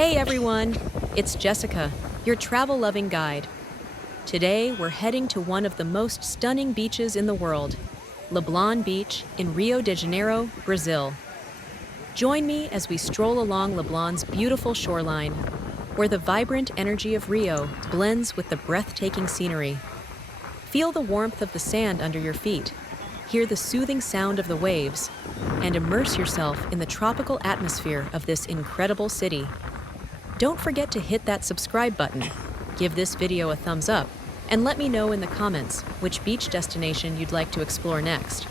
Hey everyone, it's Jessica, your travel-loving guide. Today we're heading to one of the most stunning beaches in the world, Leblon Beach in Rio de Janeiro, Brazil. Join me as we stroll along Leblon's beautiful shoreline, where the vibrant energy of Rio blends with the breathtaking scenery. Feel the warmth of the sand under your feet, hear the soothing sound of the waves, and immerse yourself in the tropical atmosphere of this incredible city. Don't forget to hit that subscribe button, give this video a thumbs up, and let me know in the comments which beach destination you'd like to explore next.